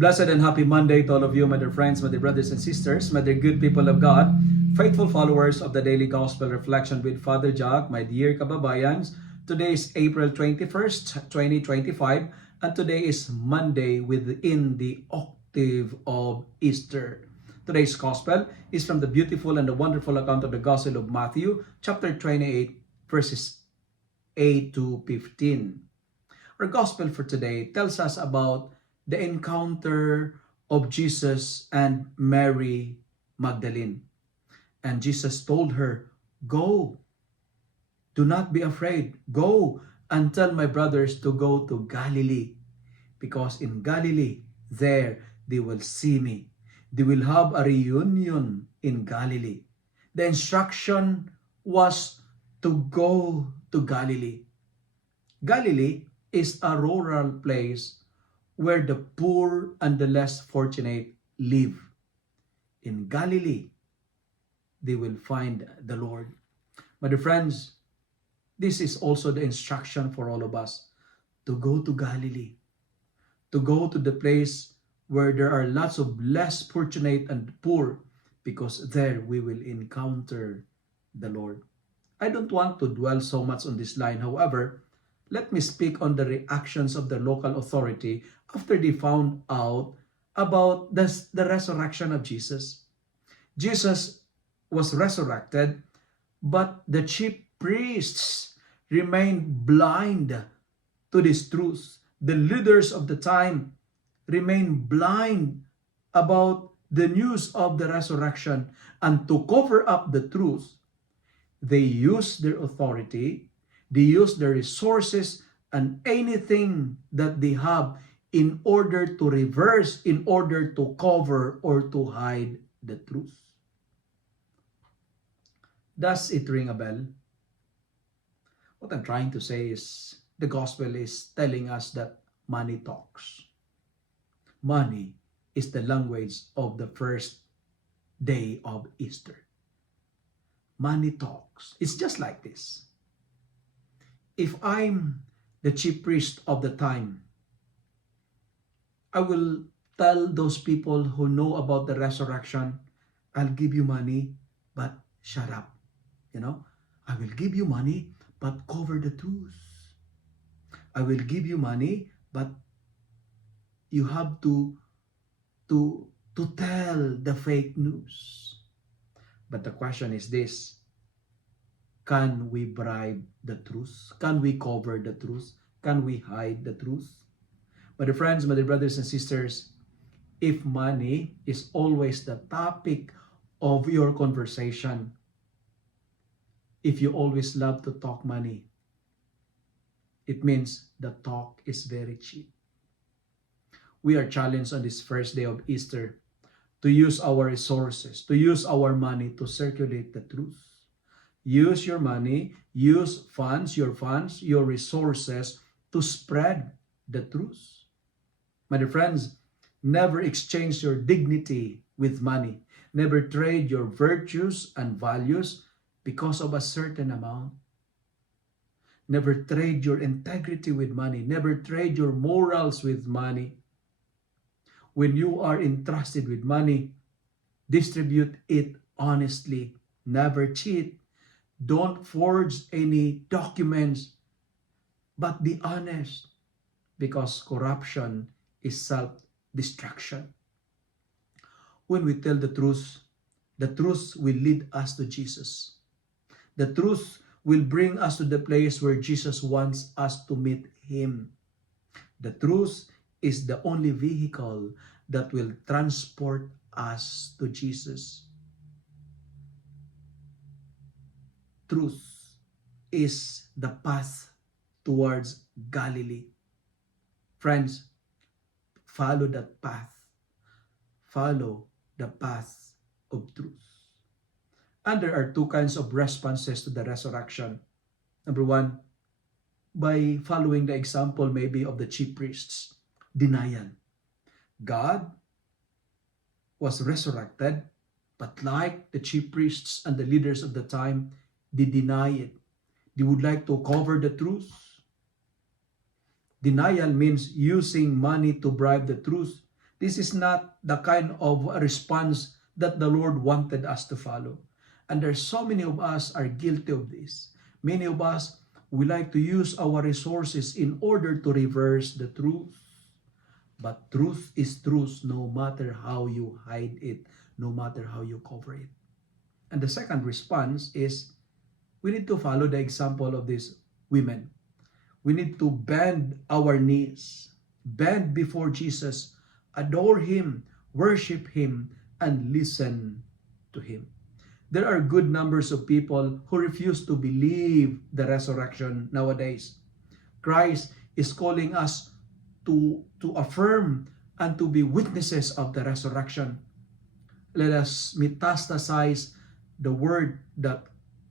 Blessed and happy Monday to all of you, my dear friends, my dear brothers and sisters, my dear good people of God, faithful followers of the Daily Gospel Reflection with Father Jack, my dear kababayans. Today is April 21st, 2025, and today is Monday within the octave of Easter. Today's Gospel is from the beautiful and the wonderful account of the Gospel of Matthew, chapter 28, verses 8 to 15. Our Gospel for today tells us about the encounter of Jesus and Mary Magdalene. And Jesus told her, "Go, do not be afraid. Go and tell my brothers to go to Galilee, because in Galilee, there they will see me." They will have a reunion in Galilee. The instruction was to go to Galilee. Galilee is a rural place where the poor and the less fortunate live. In Galilee, they will find the Lord. My dear friends, this is also the instruction for all of us to go to Galilee, to go to the place where there are lots of less fortunate and poor, because there we will encounter the Lord. I don't want to dwell so much on this line. However, let me speak on the reactions of the local authority after they found out about the resurrection of Jesus. Jesus was resurrected, but the chief priests remained blind to this truth. The leaders of the time remained blind about the news of the resurrection, and to cover up the truth, they used their authority, they use their resources and anything that they have in order to reverse, in order to cover or to hide the truth. Does it ring a bell? What I'm trying to say is the gospel is telling us that money talks. Money is the language of the first day of Easter. Money talks. It's just like this. If I'm the chief priest of the time, I will tell those people who know about the resurrection, I'll give you money, but shut up. I will give you money, but cover the truth. I will give you money, but you have to tell the fake news. But the question is this: can we bribe the truth? Can we cover the truth? Can we hide the truth? My dear friends, my dear brothers and sisters, if money is always the topic of your conversation, if you always love to talk money, it means the talk is very cheap. We are challenged on this first day of Easter to use our resources, to use our money to circulate the truth. Use your money, use your resources to spread the truth. My dear friends, never exchange your dignity with money. Never trade your virtues and values because of a certain amount. Never trade your integrity with money. Never trade your morals with money. When you are entrusted with money, distribute it honestly. Never cheat. Don't forge any documents, but be honest, because corruption is self-destruction. When we tell the truth will lead us to Jesus. The truth will bring us to the place where Jesus wants us to meet Him. The truth is the only vehicle that will transport us to Jesus. Truth is the path towards Galilee. Friends, follow that path. Follow the path of truth. And there are two kinds of responses to the resurrection. Number one, by following the example maybe of the chief priests. Denial. God was resurrected, but like the chief priests and the leaders of the time, they deny it. They would like to cover the truth. Denial means using money to bribe the truth. This is not the kind of response that the Lord wanted us to follow. And there's so many of us are guilty of this. Many of us, we like to use our resources in order to reverse the truth. But truth is truth no matter how you hide it, no matter how you cover it. And the second response is, we need to follow the example of these women. We need to bend our knees, bend before Jesus, adore Him, worship Him, and listen to Him. There are good numbers of people who refuse to believe the resurrection nowadays. Christ is calling us to affirm and to be witnesses of the resurrection. Let us metastasize the word that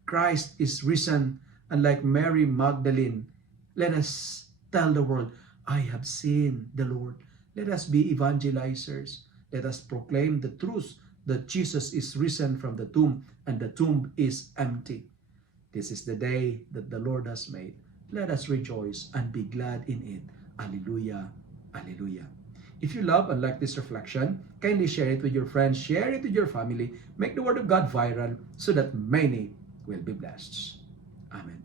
Christ is risen, and like Mary Magdalene, let us tell the world, I have seen the Lord. Let us be evangelizers. Let us proclaim the truth that Jesus is risen from the tomb and the tomb is empty. This is the day that the Lord has made. Let us rejoice and be glad in it. Alleluia, alleluia. If you love and like this reflection, kindly share it with your friends, share it with your family, make the Word of God viral so that many will be blessed. Amen.